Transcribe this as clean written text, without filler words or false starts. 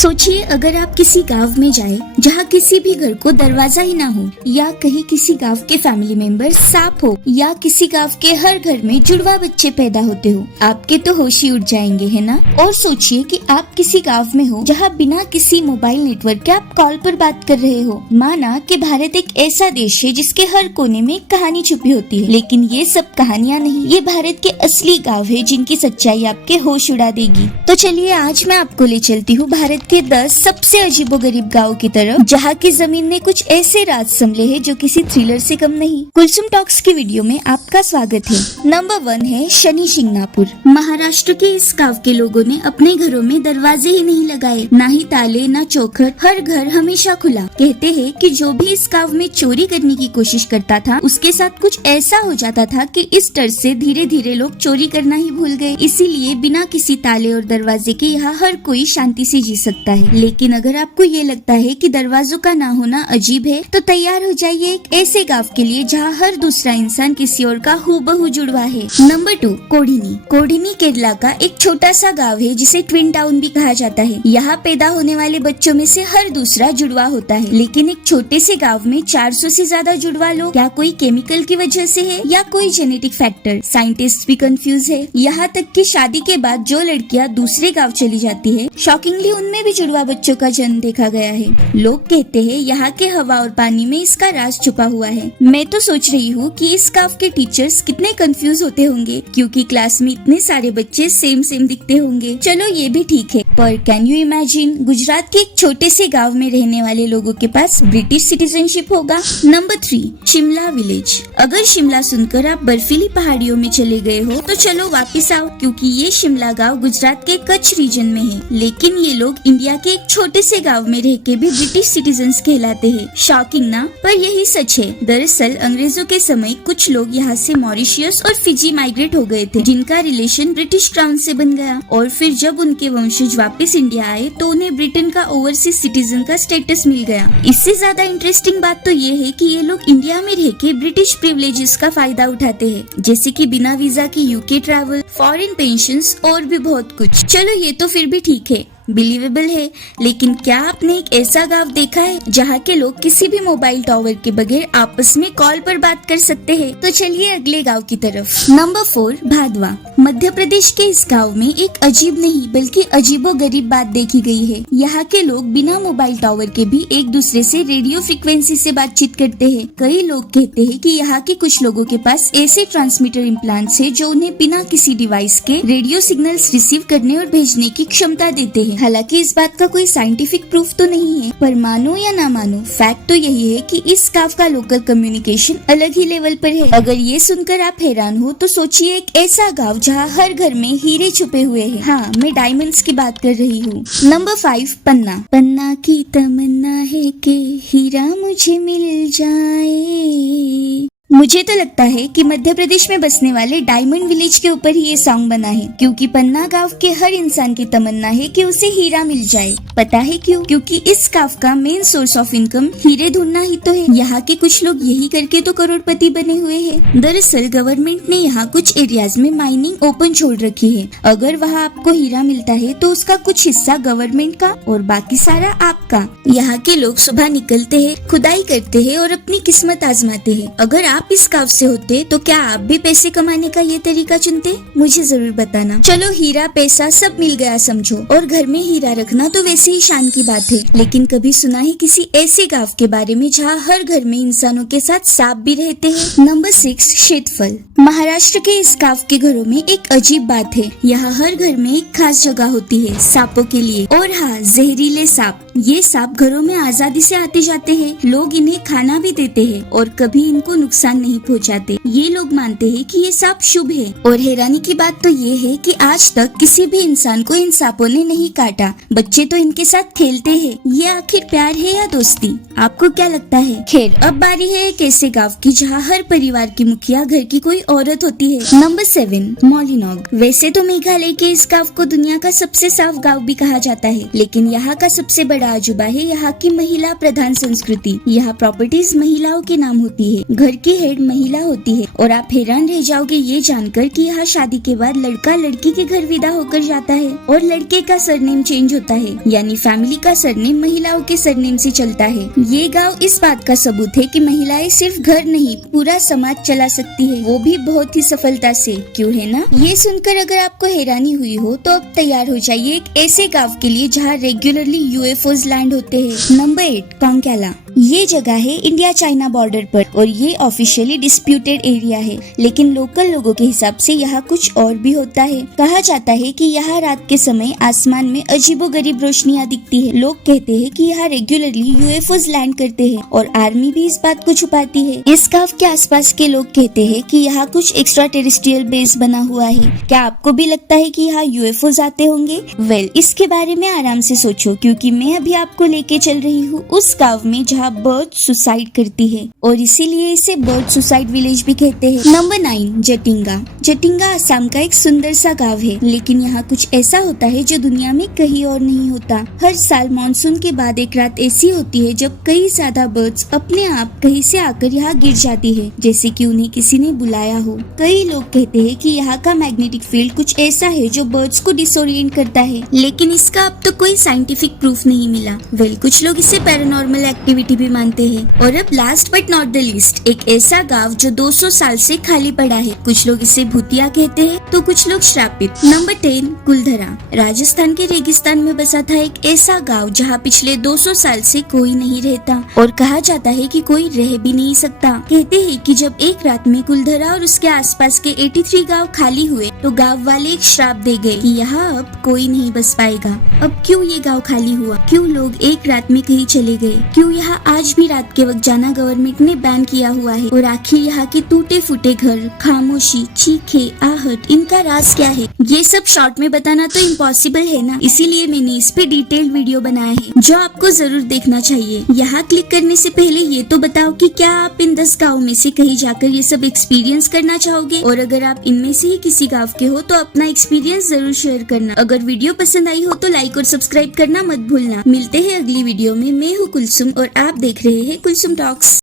सोचिए अगर आप किसी गांव में जाए जहाँ किसी भी घर को दरवाजा ही ना हो, या कहीं किसी गांव के फैमिली मेंबर सांप हो, या किसी गांव के हर घर में जुड़वा बच्चे पैदा होते हो, आपके तो होश ही उड़ जाएंगे, है ना। और सोचिए कि आप किसी गांव में हो जहाँ बिना किसी मोबाइल नेटवर्क के आप कॉल पर बात कर रहे हो। माना कि भारत एक ऐसा देश है जिसके हर कोने में कहानी छुपी होती है, लेकिन ये सब कहानियाँ नहीं, ये भारत के असली गाँव है जिनकी सच्चाई आपके होश उड़ा देगी। तो चलिए आज मैं आपको ले चलती हूँ भारत के 10 सबसे अजीबोगरीब गाँव की तरफ, जहाँ की जमीन ने कुछ ऐसे राज संभले हैं जो किसी थ्रिलर से कम नहीं। कुलसुम टॉक्स की वीडियो में आपका स्वागत है। नंबर 1 है शनि शिंगणापुर। महाराष्ट्र के इस गाँव के लोगों ने अपने घरों में दरवाजे ही नहीं लगाए, ना ही ताले, ना चौखट, हर घर हमेशा खुला। कहते हैं कि जो भी इस गाँव में चोरी करने की कोशिश करता था उसके साथ कुछ ऐसा हो जाता था कि इस डर से धीरे धीरे लोग चोरी करना ही भूल गए। इसीलिए बिना किसी ताले और दरवाजे के यहाँ हर कोई शांति से जी सकता है। लेकिन अगर आपको ये लगता है कि दरवाजों का ना होना अजीब है, तो तैयार हो जाइए एक ऐसे गाँव के लिए जहाँ हर दूसरा इंसान किसी और का हूबहू जुड़वा है। नंबर 2 कोडिनी। कोडिनी केरला का एक छोटा सा गाँव है जिसे ट्विन टाउन भी कहा जाता है। यहाँ पैदा होने वाले बच्चों में से हर दूसरा जुड़वा होता है, लेकिन एक छोटे से गाँव में 400 से ज्यादा जुड़वा लोग। क्या कोई केमिकल की वजह से है या कोई जेनेटिक फैक्टर? साइंटिस्ट भी कंफ्यूज है। यहाँ तक कि शादी के बाद जो लड़कियाँ दूसरे गाँव चली जाती है, शॉकिंगली उनमें भी जुड़वा बच्चों का जन्म देखा गया है। लोग कहते हैं यहाँ के हवा और पानी में इसका राज छुपा हुआ है। मैं तो सोच रही हूँ कि इस गाँव के टीचर्स कितने कंफ्यूज होते होंगे, क्योंकि क्लास में इतने सारे बच्चे सेम दिखते होंगे। चलो ये भी ठीक है, पर कैन यू इमेजिन गुजरात के एक छोटे से गाँव में रहने वाले लोगों के पास ब्रिटिश सिटीजनशिप होगा। Number 3 Shimla village. अगर शिमला सुनकर आप बर्फीली पहाड़ियों में चले गए हो तो चलो वापिस आओ, क्योंकि ये शिमला गाँव गुजरात के कच्छ रीजन में है। लेकिन ये लोग इंडिया के एक छोटे से गांव में रह के भी ब्रिटिश सिटीजन्स कहलाते हैं। शॉकिंग ना, पर यही सच है। दरअसल अंग्रेजों के समय कुछ लोग यहाँ से मॉरिशियस और फिजी माइग्रेट हो गए थे, जिनका रिलेशन ब्रिटिश क्राउन से बन गया। और फिर जब उनके वंशज वापस इंडिया आए तो उन्हें ब्रिटेन का ओवरसीज सिटीजन का स्टेटस मिल गया। इससे ज्यादा इंटरेस्टिंग बात तो ये है कि ये लोग इंडिया में रह के ब्रिटिश प्रिविलेजेस का फायदा उठाते हैं, जैसे कि बिना वीजा की यूके ट्रैवल, फॉरेन पेंशन्स और भी बहुत कुछ। चलो ये तो फिर भी ठीक है, बिलीवेबल है। लेकिन क्या आपने एक ऐसा गांव देखा है जहाँ के लोग किसी भी मोबाइल टावर के बगैर आपस में कॉल पर बात कर सकते हैं? तो चलिए अगले गांव की तरफ। नंबर 4 भादवा। मध्य प्रदेश के इस गांव में एक अजीब नहीं बल्कि अजीबोगरीब बात देखी गई है। यहाँ के लोग बिना मोबाइल टावर के भी एक दूसरे से रेडियो फ्रीक्वेंसी से बातचीत करते हैं। कई लोग कहते हैं कि यहाँ के कुछ लोगों के पास ऐसे ट्रांसमीटर इम्प्लांट्स है जो उन्हें बिना किसी डिवाइस के रेडियो सिग्नल्स रिसीव करने और भेजने की क्षमता देते हैं। हालांकि इस बात का कोई साइंटिफिक प्रूफ तो नहीं है, पर मानो या ना मानो फैक्ट तो यही है कि इस गाँव का लोकल कम्युनिकेशन अलग ही लेवल पर है। अगर ये सुनकर आप हैरान हो तो सोचिए एक ऐसा गाँव जहाँ हर घर में हीरे छुपे हुए हैं। हाँ, मैं डायमंड्स की बात कर रही हूँ। नंबर 5 पन्ना। पन्ना की तमन्ना है कि हीरा मुझे मिल जाए। मुझे तो लगता है कि मध्य प्रदेश में बसने वाले डायमंड विलेज के ऊपर ही ये सॉन्ग बना है, क्योंकि पन्ना गांव के हर इंसान की तमन्ना है कि उसे हीरा मिल जाए। पता है क्यों? क्योंकि इस गांव का मेन सोर्स ऑफ इनकम हीरे ढूंढना ही तो है। यहाँ के कुछ लोग यही करके तो करोड़पति बने हुए हैं। दरअसल गवर्नमेंट ने यहाँ कुछ एरियाज में माइनिंग ओपन छोड़ रखी है। अगर वहाँ आपको हीरा मिलता है तो उसका कुछ हिस्सा गवर्नमेंट का और बाकी सारा आपका। यहाँ के लोग सुबह निकलते हैं, खुदाई करते हैं और अपनी किस्मत आजमाते हैं। अगर आप इस गाँव से होते तो क्या आप भी पैसे कमाने का ये तरीका चुनते? मुझे जरूर बताना। चलो हीरा पैसा सब मिल गया समझो, और घर में हीरा रखना तो वैसे ही शान की बात है, लेकिन कभी सुना है किसी ऐसे गाँव के बारे में जहाँ हर घर में इंसानों के साथ सांप भी रहते हैं? नंबर 6 श्वेतफल। महाराष्ट्र के इस गाँव के घरों में एक अजीब बात है। यहाँ हर घर में एक खास जगह होती है सांपों के लिए, और हाँ, जहरीले सांप। ये सांप घरों में आजादी से आते जाते हैं। लोग इन्हें खाना भी देते हैं और कभी इनको नुकसान नहीं पहुंचाते। ये लोग मानते हैं कि ये सांप शुभ है। और हैरानी की बात तो ये है कि आज तक किसी भी इंसान को इन सांपों ने नहीं काटा। बच्चे तो इनके साथ खेलते हैं। ये आखिर प्यार है या दोस्ती? आपको क्या लगता है? खैर, अब बारी है एक ऐसे गाँव की जहाँ हर परिवार की मुखिया घर की कोई औरत होती है। नंबर 7 मॉलिनॉग। वैसे तो मेघालय के इस गाँव को दुनिया का सबसे साफ गाँव भी कहा जाता है, लेकिन यहाँ का सबसे बड़ा अजूबा है यहाँ की महिला प्रधान संस्कृति। यहाँ प्रॉपर्टीज महिलाओं के नाम होती है, घर की हेड महिला होती है और आप हैरान रह जाओगे ये जानकर कि यहाँ शादी के बाद लड़का लड़की के घर विदा होकर जाता है और लड़के का सरनेम चेंज होता है, यानी फैमिली का सरनेम महिलाओं के सरनेम से चलता है। ये गाँव इस बात का सबूत है कि महिलाएं सिर्फ घर नहीं पूरा समाज चला सकती है, वो भी बहुत ही सफलता से। क्यों है ना? ये सुनकर अगर आपको हैरानी हुई हो तो अब तैयार हो जाइए एक ऐसे गाँव के लिए जहाँ रेगुलरली यूएफओज लैंड होते हैं। नंबर 8 कोंगकेला। ये जगह है इंडिया चाइना बॉर्डर पर और ये ऑफिशियली डिस्प्यूटेड एरिया है, लेकिन लोकल लोगों के हिसाब से यहाँ कुछ और भी होता है। कहा जाता है कि यहाँ रात के समय आसमान में अजीबोगरीब रोशनियाँ दिखती है। लोग कहते हैं कि यहाँ रेगुलरली यूएफओज लैंड करते हैं और आर्मी भी इस बात को छुपाती है। इस गाँव के आसपास के लोग कहते हैं कि यहाँ कुछ एक्स्ट्रा टेरेस्ट्रियल बेस बना हुआ है। क्या आपको भी लगता है कि यहाँ यूएफओज आते होंगे? वेल, इसके बारे में आराम से सोचो, क्योंकि मैं अभी आपको लेके चल रही हूँ उस गाँव में जहाँ बर्ड सुसाइड करती है और इसीलिए इसे बर्ड सुसाइड विलेज भी कहते हैं। नंबर 9 जटिंगा। जटिंगा असम का एक सुंदर सा गाँव है, लेकिन यहाँ कुछ ऐसा होता है जो दुनिया में कहीं और नहीं होता। हर साल मानसून के बाद एक रात ऐसी होती है जब कई ज्यादा बर्ड्स अपने आप कहीं से आकर यहाँ गिर जाती है, जैसे कि उन्हें किसी ने बुलाया हो। कई लोग कहते हैं कि यहाँ का मैग्नेटिक फील्ड कुछ ऐसा है जो बर्ड्स को डिसोरिएंट करता है, लेकिन इसका अब तो कोई साइंटिफिक प्रूफ नहीं मिला। वेल, कुछ लोग इसे पैरानॉर्मल एक्टिविटी भी मानते हैं। और अब last but not the least, एक ऐसा गाँव जो 200 साल से खाली पड़ा है। कुछ लोग इसे भूतिया कहते हैं तो कुछ लोग श्रापित। नंबर 10 कुलधरा। राजस्थान के रेगिस्तान में बसा था एक ऐसा गाँव जहाँ पिछले 200 साल से कोई नहीं रहता और कहा जाता है कि कोई रह भी नहीं सकता। कहते हैं कि जब एक रात में कुलधरा और उसके आसपास के 83 गाँव खाली हुए तो गाँव वाले एक श्राप दे गए कि यहाँ अब कोई नहीं बस पाएगा। अब क्यों ये गाँव खाली हुआ? क्यों लोग एक रात में कहीं चले गए? क्यों यहाँ आज भी रात के वक्त जाना गवर्नमेंट ने बैन किया हुआ है? और आखिर यहाँ के टूटे फूटे घर, खामोशी, चीखे, आहट, इनका राज क्या है? ये सब शॉर्ट में बताना तो इम्पॉसिबल है ना, इसीलिए मैंने इस पे डिटेल्ड वीडियो बनाया है जो आपको जरूर देखना चाहिए। यहाँ क्लिक करने से पहले ये तो बताओ कि क्या आप इन 10 गाँव में से कहीं जाकर ये सब एक्सपीरियंस करना चाहोगे? और अगर आप इनमें से ही किसी गाँव के हो तो अपना एक्सपीरियंस जरूर शेयर करना। अगर वीडियो पसंद आई हो तो लाइक और सब्सक्राइब करना मत भूलना। मिलते हैं अगली वीडियो में। मैं हूँ कुलसुम और आप देख रहे हैं कुलसुम टॉक्स।